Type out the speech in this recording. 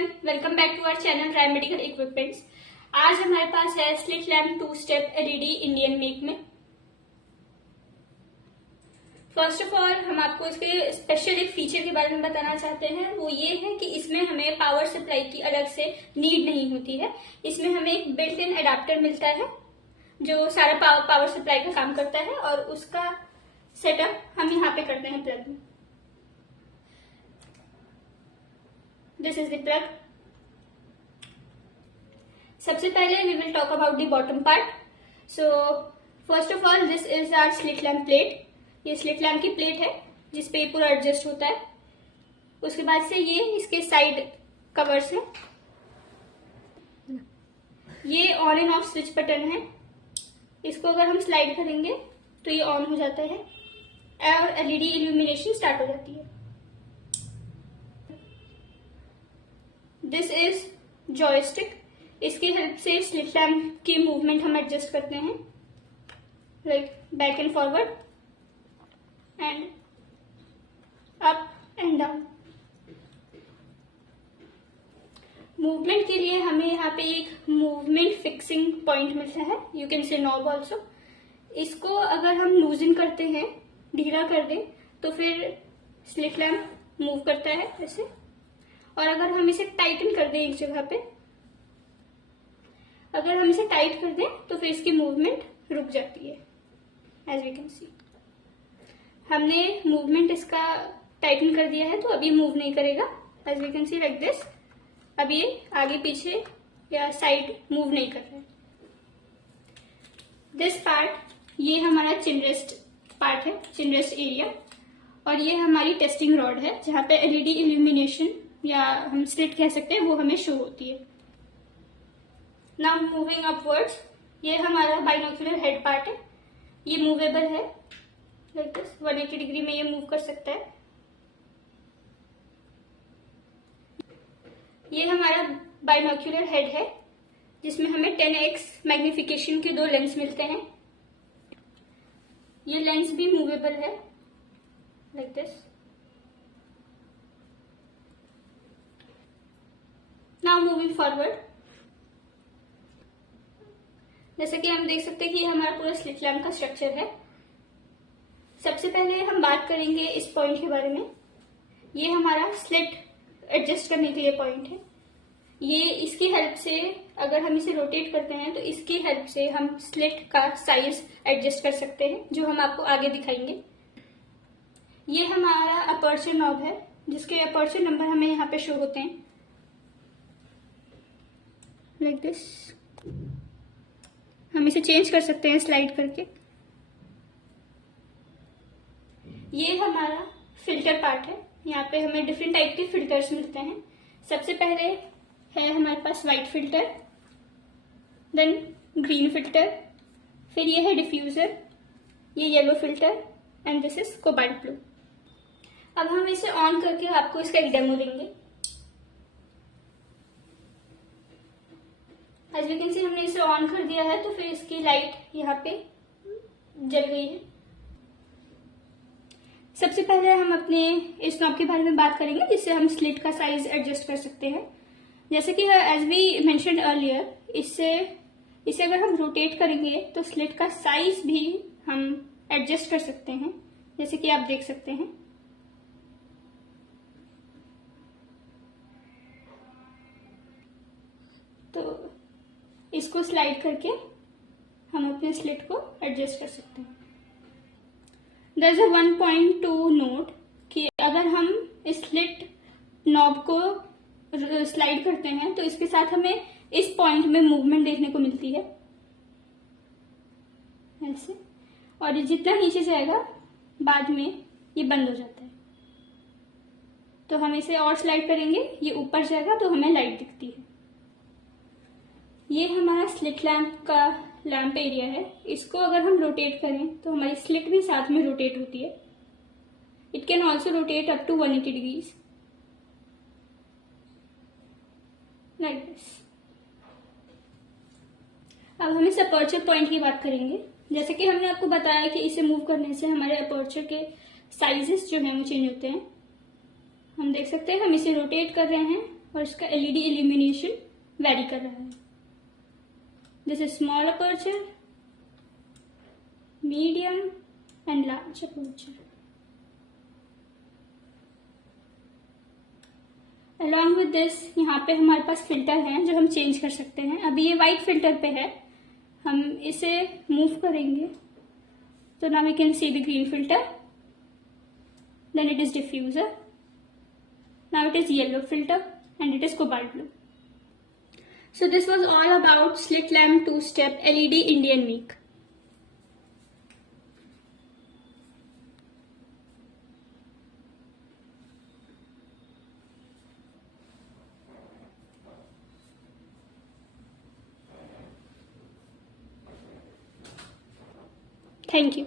Everyone, welcome back to our channel Rai medical equipments. आज हमारे पास है slit lamp 2 step LED Indian make में। फर्स्ट ऑफ ऑल हम आपको इसके स्पेशल एक फीचर के बारे में बताना चाहते हैं। वो ये है कि इसमें हमें पावर सप्लाई की अलग से नीड नहीं होती है। इसमें हमें एक बिल्ट इन अडेप्टर मिलता है जो सारा पावर सप्लाई का काम करता है और उसका सेटअप हम यहाँ पे करते हैं प्लग में। This is the plug. सबसे पहले we will talk about the bottom part. So first of all, this is our slit lamp plate. ये slit lamp की प्लेट है जिसपे पूरा एडजस्ट होता है। उसके बाद से ये इसके साइड कवर्स हैं। ये on end off switch button है। इसको अगर हम स्लाइड करेंगे तो ये ऑन हो जाता है और एलईडी इल्यूमिनेशन स्टार्ट हो जाती है। This is joystick. इसकी हेल्प से स्लिट लैम्प की मूवमेंट हम एडजस्ट करते हैं, like back and forward and up and down. Movement के लिए हमें यहाँ पे एक मूवमेंट फिक्सिंग पॉइंट मिलता है, you can say knob also. इसको अगर हम लूजन करते हैं, ढीला कर दें, तो फिर स्लिट लैम्प मूव करता है ऐसे। और अगर हम इसे टाइटन कर दें एक जगह पे, अगर हम इसे टाइट कर दें तो फिर इसकी मूवमेंट रुक जाती है। एज वी कैन सी, हमने मूवमेंट इसका टाइटन कर दिया है तो अब ये मूव नहीं करेगा। As we can see like this. अब ये आगे पीछे या साइड मूव नहीं कर रहा है। दिस पार्ट, ये हमारा चिन रेस्ट पार्ट है, चिन रेस्ट एरिया। और ये हमारी टेस्टिंग रॉड है जहाँ पे एलईडी इल्यूमिनेशन या हम स्लिट कह सकते हैं वो हमें शो होती है। नाउ मूविंग अपवर्ड्स, ये हमारा बाइनोक्यूलर हेड पार्ट है। ये मूवेबल है, लाइक दिस 180 डिग्री में ये मूव कर सकता है। ये हमारा बाइनोक्यूलर हेड है जिसमें हमें 10x मैग्निफिकेशन के 2 लेंस मिलते हैं। ये लेंस भी मूवेबल है, like this. Now moving forward, जैसे कि हम देख सकते हैं कि ये हमारा पूरा स्लिट लैम्प का स्ट्रक्चर है। सबसे पहले हम बात करेंगे इस पॉइंट के बारे में। ये हमारा स्लिट एडजस्ट करने के लिए पॉइंट है। ये इसकी हेल्प से अगर हम इसे रोटेट करते हैं तो इसकी हेल्प से हम स्लिट का साइज एडजस्ट कर सकते हैं, जो हम आपको आगे दिखाएंगे। ये हमारा अपर्चर नॉब है जिसके अपर्चर नंबर हमें यहाँ पे शो होते हैं, लाइक दिस। हम इसे चेंज कर सकते हैं स्लाइड करके। ये हमारा फिल्टर पार्ट है। यहाँ पे हमें डिफरेंट टाइप के फिल्टर्स मिलते हैं। सबसे पहले है हमारे पास white filter, then green filter, फिर ये है डिफ्यूजर, ये yellow filter and this is cobalt blue. अब हम इसे ऑन करके आपको इसका एक डेमो देंगे। एज वी कैन सी, हमने इसे ऑन कर दिया है तो फिर इसकी लाइट यहाँ पे जल गई है। सबसे पहले हम अपने इस नॉब के बारे में बात करेंगे जिससे हम स्लिट का साइज एडजस्ट कर सकते हैं। जैसे कि एज वी मेंशन्ड अर्लियर, इसे अगर हम रोटेट करेंगे तो स्लिट का साइज भी हम एडजस्ट कर सकते हैं, जैसे कि आप देख सकते हैं। तो इसको स्लाइड करके हम अपने स्लिट को एडजस्ट कर सकते हैं। देयर इज अ 1.2 नोट कि अगर हम इस स्लिट नॉब को स्लाइड करते हैं तो इसके साथ हमें इस पॉइंट में मूवमेंट देखने को मिलती है ऐसे, और ये जितना नीचे जाएगा बाद में ये बंद हो जाता है। तो हम इसे और स्लाइड करेंगे, ये ऊपर जाएगा तो हमें लाइट दिखती है। ये हमारा स्लिट लैम्प का लैम्प एरिया है। इसको अगर हम रोटेट करें तो हमारी स्लिट भी साथ में रोटेट होती है। It can also rotate up to 180 degrees like this. अब हम इस अपर्चर पॉइंट की बात करेंगे। जैसे कि हमने आपको बताया कि इसे मूव करने से हमारे अपर्चर के साइजेस जो है वो चेंज होते हैं। हम देख सकते हैं हम इसे रोटेट कर रहे हैं और इसका एलईडी इल्यूमिनेशन वेरी कर रहा है। This is small aperture, medium and large aperture. Along with this यहाँ पे हमारे पास फिल्टर हैं जो हम चेंज कर सकते हैं। अभी ये वाइट फिल्टर पे है, हम इसे मूव करेंगे तो now we can see the green filter, then it is diffuser, now it is yellow filter and it is cobalt blue. So this was all about slit lamp 2-step LED Indian make. Thank you.